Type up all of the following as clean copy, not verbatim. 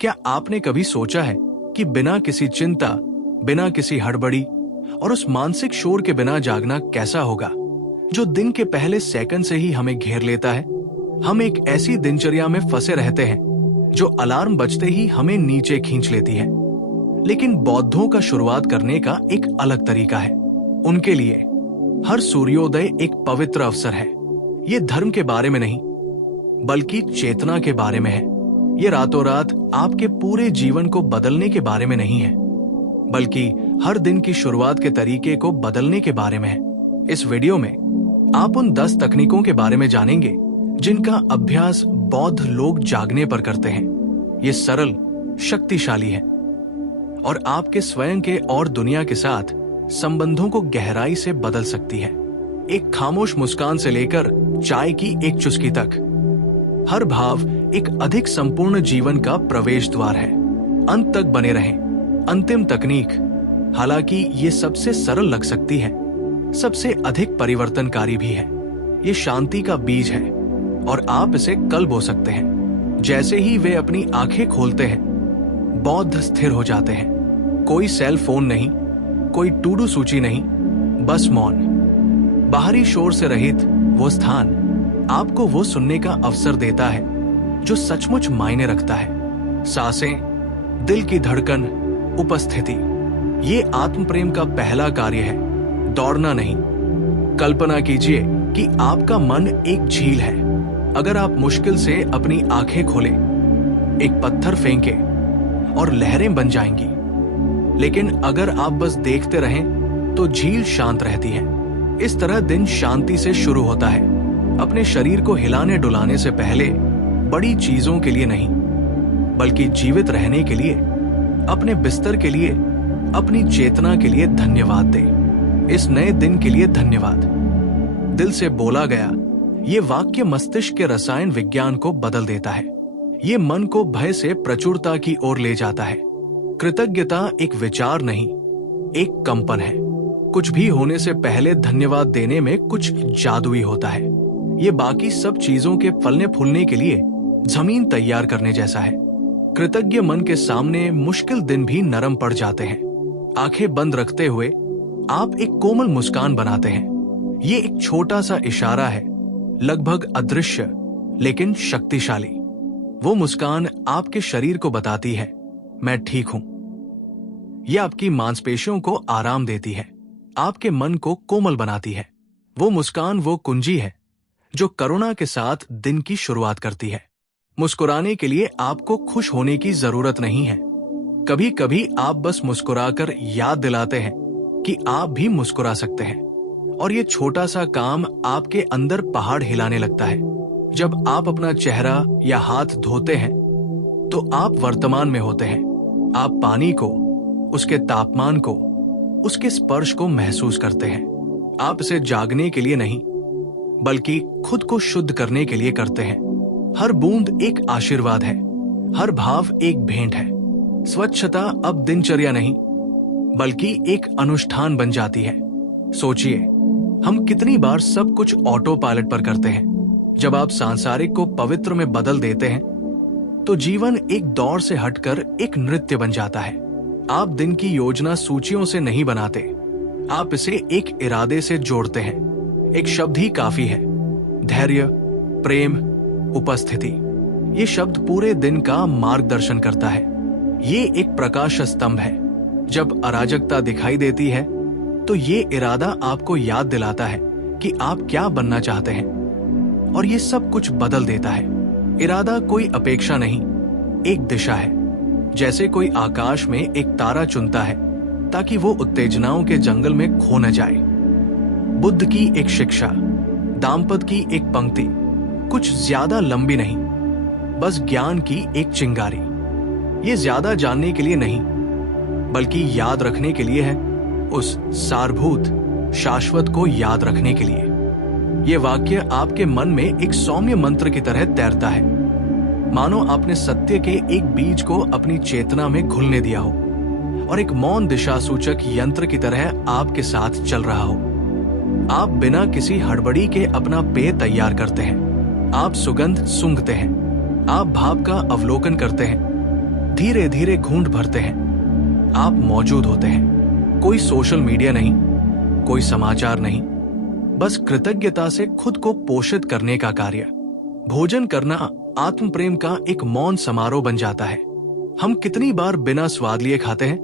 क्या आपने कभी सोचा है कि बिना किसी चिंता, बिना किसी हड़बड़ी और उस मानसिक शोर के बिना जागना कैसा होगा जो दिन के पहले सेकंड से ही हमें घेर लेता है? हम एक ऐसी दिनचर्या में फंसे रहते हैं जो अलार्म बजते ही हमें नीचे खींच लेती है। लेकिन बौद्धों का शुरुआत करने का एक अलग तरीका है। उनके लिए हर सूर्योदय एक पवित्र अवसर है। ये धर्म के बारे में नहीं, बल्कि चेतना के बारे में है। ये रातों रात आपके पूरे जीवन को बदलने के बारे में नहीं है, बल्कि हर दिन की शुरुआत के तरीके को बदलने के बारे में है। इस वीडियो में आप उन 10 तकनीकों के बारे में जानेंगे जिनका अभ्यास बौद्ध लोग जागने पर करते हैं। ये सरल, शक्तिशाली है और आपके स्वयं के और दुनिया के साथ संबंधों को गहराई से बदल सकती है। एक खामोश मुस्कान से लेकर चाय की एक चुस्की तक, हर भाव एक अधिक संपूर्ण जीवन का प्रवेश द्वार है। अंत तक बने रहें। अंतिम तकनीक, हालांकि ये सबसे सरल लग सकती है, सबसे अधिक परिवर्तनकारी भी है। ये शांति का बीज है और आप इसे कल बो सकते हैं। जैसे ही वे अपनी आंखें खोलते हैं, बौद्ध स्थिर हो जाते हैं। कोई सेल फोन नहीं, कोई टू डू सूची नहीं, बस मौन। बाहरी शोर से रहित वो स्थान आपको वो सुनने का अवसर देता है जो सचमुच मायने रखता है। सांसें, दिल की धड़कन, उपस्थिति। ये आत्म प्रेम का पहला कार्य है, दौड़ना नहीं। कल्पना कीजिए कि आपका मन एक झील है। अगर आप मुश्किल से अपनी आंखें खोलें, एक पत्थर फेंकें और लहरें बन जाएंगी। लेकिन अगर आप बस देखते रहें तो झील शांत रहती है। इस तरह दिन शांति से शुरू होता है। अपने शरीर को हिलाने डुलाने से पहले बड़ी चीजों के लिए नहीं, बल्कि जीवित रहने के लिए, अपने बिस्तर के लिए, अपनी चेतना के लिए धन्यवाद दें। इस नए दिन के लिए धन्यवाद। दिल से बोला गया ये वाक्य मस्तिष्क के रसायन विज्ञान को बदल देता है। ये मन को भय से प्रचुरता की ओर ले जाता है। कृतज्ञता एक विचार नहीं, एक कंपन है। कुछ भी होने से पहले धन्यवाद देने में कुछ जादुई होता है। ये बाकी सब चीजों के फलने फूलने के लिए जमीन तैयार करने जैसा है। कृतज्ञ मन के सामने मुश्किल दिन भी नरम पड़ जाते हैं। आंखें बंद रखते हुए आप एक कोमल मुस्कान बनाते हैं। ये एक छोटा सा इशारा है, लगभग अदृश्य लेकिन शक्तिशाली। वो मुस्कान आपके शरीर को बताती है, मैं ठीक हूं। यह आपकी मांसपेशियों को आराम देती है, आपके मन को कोमल बनाती है। वो मुस्कान वो कुंजी है जो करुणा के साथ दिन की शुरुआत करती है। मुस्कुराने के लिए आपको खुश होने की जरूरत नहीं है। कभी कभी आप बस मुस्कुराकर याद दिलाते हैं कि आप भी मुस्कुरा सकते हैं, और ये छोटा सा काम आपके अंदर पहाड़ हिलाने लगता है। जब आप अपना चेहरा या हाथ धोते हैं तो आप वर्तमान में होते हैं। आप पानी को, उसके तापमान को, उसके स्पर्श को महसूस करते हैं। आप इसे जागने के लिए नहीं, बल्कि खुद को शुद्ध करने के लिए करते हैं। हर बूंद एक आशीर्वाद है, हर भाव एक भेंट है। स्वच्छता अब दिनचर्या नहीं, बल्कि एक अनुष्ठान बन जाती है। सोचिए, हम कितनी बार सब कुछ ऑटो पायलट पर करते हैं। जब आप सांसारिक को पवित्र में बदल देते हैं तो जीवन एक दौड़ से हटकर एक नृत्य बन जाता है। आप दिन की योजना सूचियों से नहीं बनाते, आप इसे एक इरादे से जोड़ते हैं। एक शब्द ही काफी है, धैर्य, प्रेम, उपस्थिति। ये शब्द पूरे दिन का मार्गदर्शन करता है। ये एक प्रकाश स्तंभ है। जब अराजकता दिखाई देती है तो ये इरादा आपको याद दिलाता है कि आप क्या बनना चाहते हैं, और ये सब कुछ बदल देता है। इरादा कोई अपेक्षा नहीं, एक दिशा है। जैसे कोई आकाश में एक तारा चुनता है ताकि वो उत्तेजनाओं के जंगल में खो न जाए। बुद्ध की एक शिक्षा, दाम्पत्य की एक पंक्ति, कुछ ज्यादा लंबी नहीं, बस ज्ञान की एक चिंगारी। ये ज्यादा जानने के लिए नहीं, बल्कि याद रखने के लिए है, उस सारभूत शाश्वत को याद रखने के लिए। ये वाक्य आपके मन में एक सौम्य मंत्र की तरह तैरता है, मानो आपने सत्य के एक बीज को अपनी चेतना में घुलने दिया हो और एक मौन दिशा सूचक यंत्र की तरह आपके साथ चल रहा हो। आप बिना किसी हड़बड़ी के अपना पेय तैयार करते हैं। आप सुगंध सूंघते हैं, आप भाव का अवलोकन करते हैं, धीरे धीरे घूंट भरते हैं। आप मौजूद होते हैं। कोई सोशल मीडिया नहीं, कोई समाचार नहीं, बस कृतज्ञता से खुद को पोषित करने का कार्य। भोजन करना आत्म प्रेम का एक मौन समारोह बन जाता है। हम कितनी बार बिना स्वाद लिए खाते हैं?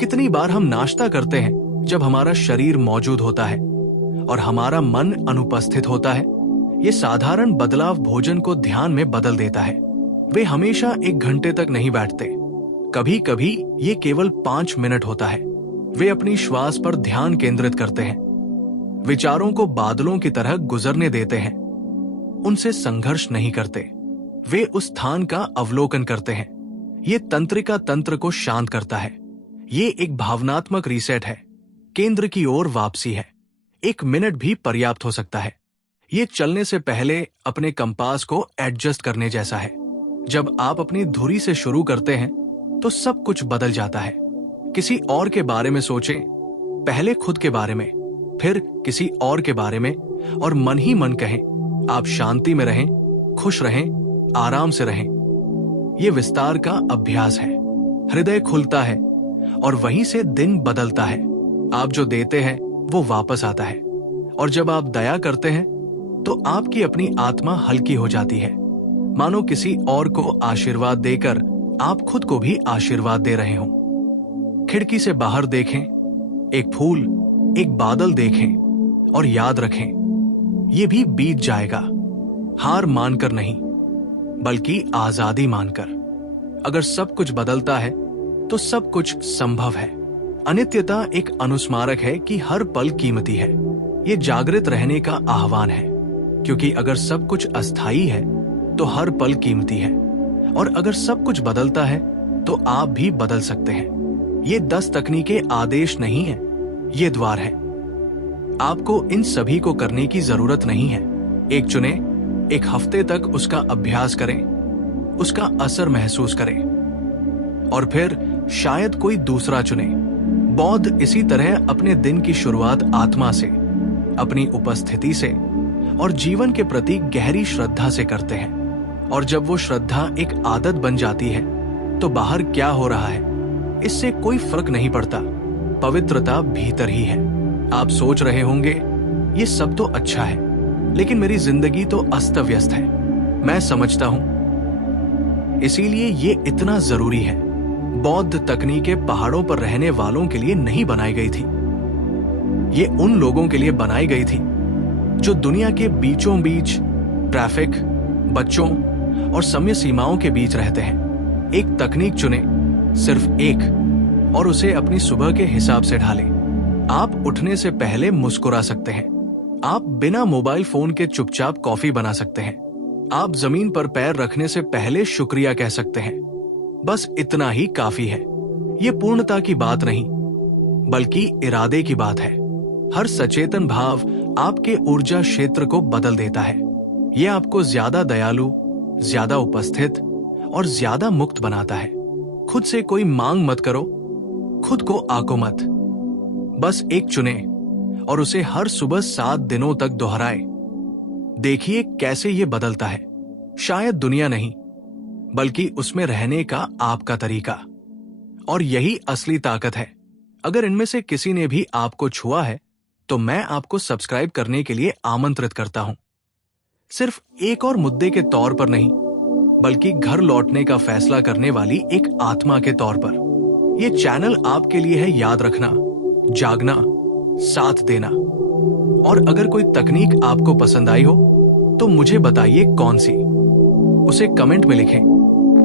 कितनी बार हम नाश्ता करते हैं जब हमारा शरीर मौजूद होता है और हमारा मन अनुपस्थित होता है? ये साधारण बदलाव भोजन को ध्यान में बदल देता है। वे हमेशा 1 घंटे तक नहीं बैठते, कभी कभी ये केवल 5 मिनट होता है। वे अपनी श्वास पर ध्यान केंद्रित करते हैं, विचारों को बादलों की तरह गुजरने देते हैं, उनसे संघर्ष नहीं करते। वे उस स्थान का अवलोकन करते हैं। ये तंत्रिका तंत्र को शांत करता है। ये एक भावनात्मक रीसेट है, केंद्र की ओर वापसी है। 1 मिनट भी पर्याप्त हो सकता है। ये चलने से पहले अपने कंपास को एडजस्ट करने जैसा है। जब आप अपनी धुरी से शुरू करते हैं तो सब कुछ बदल जाता है। किसी और के बारे में सोचें, पहले खुद के बारे में, फिर किसी और के बारे में, और मन ही मन कहें, आप शांति में रहें, खुश रहें, आराम से रहें। ये विस्तार का अभ्यास है। हृदय खुलता है और वहीं से दिन बदलता है। आप जो देते हैं वो वापस आता है, और जब आप दया करते हैं तो आपकी अपनी आत्मा हल्की हो जाती है, मानो किसी और को आशीर्वाद देकर आप खुद को भी आशीर्वाद दे रहे हों। खिड़की से बाहर देखें, एक फूल, एक बादल देखें और याद रखें, ये भी बीत जाएगा। हार मानकर नहीं, बल्कि आजादी मानकर। अगर सब कुछ बदलता है तो सब कुछ संभव है। अनित्यता एक अनुस्मारक है कि हर पल कीमती है। ये जागृत रहने का आह्वान है, क्योंकि अगर सब कुछ अस्थायी है तो हर पल कीमती है, और अगर सब कुछ बदलता है तो आप भी बदल सकते हैं। ये 10 तकनीकें आदेश नहीं है, ये द्वार है। आपको इन सभी को करने की जरूरत नहीं है। एक चुने, 1 हफ्ते तक उसका अभ्यास करें, उसका असर महसूस करें, और फिर शायद कोई दूसरा चुने। बौद्ध इसी तरह अपने दिन की शुरुआत आत्मा से, अपनी उपस्थिति से और जीवन के प्रति गहरी श्रद्धा से करते हैं। और जब वो श्रद्धा एक आदत बन जाती है तो बाहर क्या हो रहा है इससे कोई फर्क नहीं पड़ता। पवित्रता भीतर ही है। आप सोच रहे होंगे, ये सब तो अच्छा है, लेकिन मेरी जिंदगी तो अस्त व्यस्त है। मैं समझता हूं, इसीलिए ये इतना जरूरी है। बौद्ध तकनीकें पहाड़ों पर रहने वालों के लिए नहीं बनाई गई थी। ये उन लोगों के लिए बनाई गई थी जो दुनिया के बीचों बीच ट्रैफिक, बच्चों और समय सीमाओं के बीच रहते हैं। एक तकनीक चुने, सिर्फ एक, और उसे अपनी सुबह के हिसाब से ढालें। आप उठने से पहले मुस्कुरा सकते हैं। आप बिना मोबाइल फोन के चुपचाप कॉफी बना सकते हैं। आप जमीन पर पैर रखने से पहले शुक्रिया कह सकते हैं। बस इतना ही काफी है। ये पूर्णता की बात नहीं, बल्कि इरादे की बात है। हर सचेतन भाव आपके ऊर्जा क्षेत्र को बदल देता है। ये आपको ज्यादा दयालु, ज्यादा उपस्थित और ज्यादा मुक्त बनाता है। खुद से कोई मांग मत करो, खुद को आको मत। बस एक चुने और उसे हर सुबह 7 दिनों तक दोहराए। देखिए कैसे ये बदलता है। शायद दुनिया नहीं, बल्कि उसमें रहने का आपका तरीका। और यही असली ताकत है। अगर इनमें से किसी ने भी आपको छुआ है तो मैं आपको सब्सक्राइब करने के लिए आमंत्रित करता हूं। सिर्फ एक और मुद्दे के तौर पर नहीं, बल्कि घर लौटने का फैसला करने वाली एक आत्मा के तौर पर। यह चैनल आपके लिए है याद रखना, जागना, साथ देना। और अगर कोई तकनीक आपको पसंद आई हो तो मुझे बताइए कौन सी। उसे कमेंट में लिखें,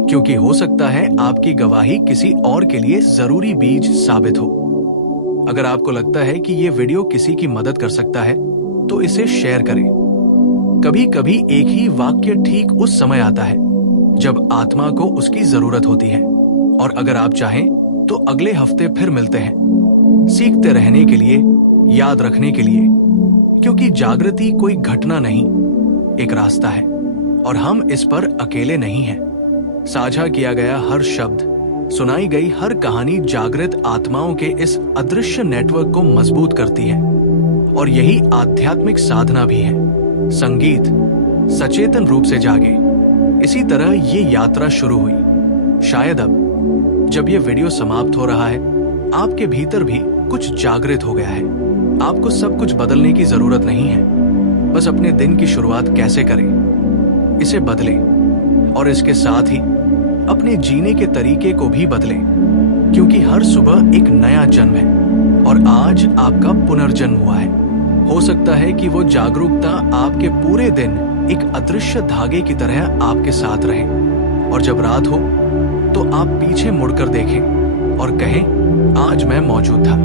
क्योंकि हो सकता है आपकी गवाही किसी और के लिए जरूरी बीज साबित हो। अगर आपको लगता है कि ये वीडियो किसी की मदद कर सकता है तो इसे शेयर करें। कभी कभी एक ही वाक्य ठीक उस समय आता है जब आत्मा को उसकी जरूरत होती है। और अगर आप चाहें तो अगले हफ्ते फिर मिलते हैं, सीखते रहने के लिए, याद रखने के लिए, क्योंकि जागृति कोई घटना नहीं, एक रास्ता है और हम इस पर अकेले नहीं हैं। साझा किया गया हर शब्द, सुनाई गई हर कहानी जागृत आत्माओं के इस अदृश्य नेटवर्क को मजबूत करती है। और यही आध्यात्मिक साधना भी है। संगीत सचेतन रूप से जागे। इसी तरह ये यात्रा शुरू हुई। शायद अब जब ये वीडियो समाप्त हो रहा है, आपके भीतर भी कुछ जागृत हो गया है। आपको सब कुछ बदलने की जरूरत नहीं है, बस अपने दिन की शुरुआत कैसे करें इसे बदलें, और इसके साथ ही अपने जीने के तरीके को भी बदलें, क्योंकि हर सुबह एक नया जन्म है और आज आपका पुनर्जन्म हुआ है। हो सकता है कि वो जागरूकता आपके पूरे दिन एक अदृश्य धागे की तरह आपके साथ रहे, और जब रात हो तो आप पीछे मुड़कर देखें और कहें, आज मैं मौजूद था।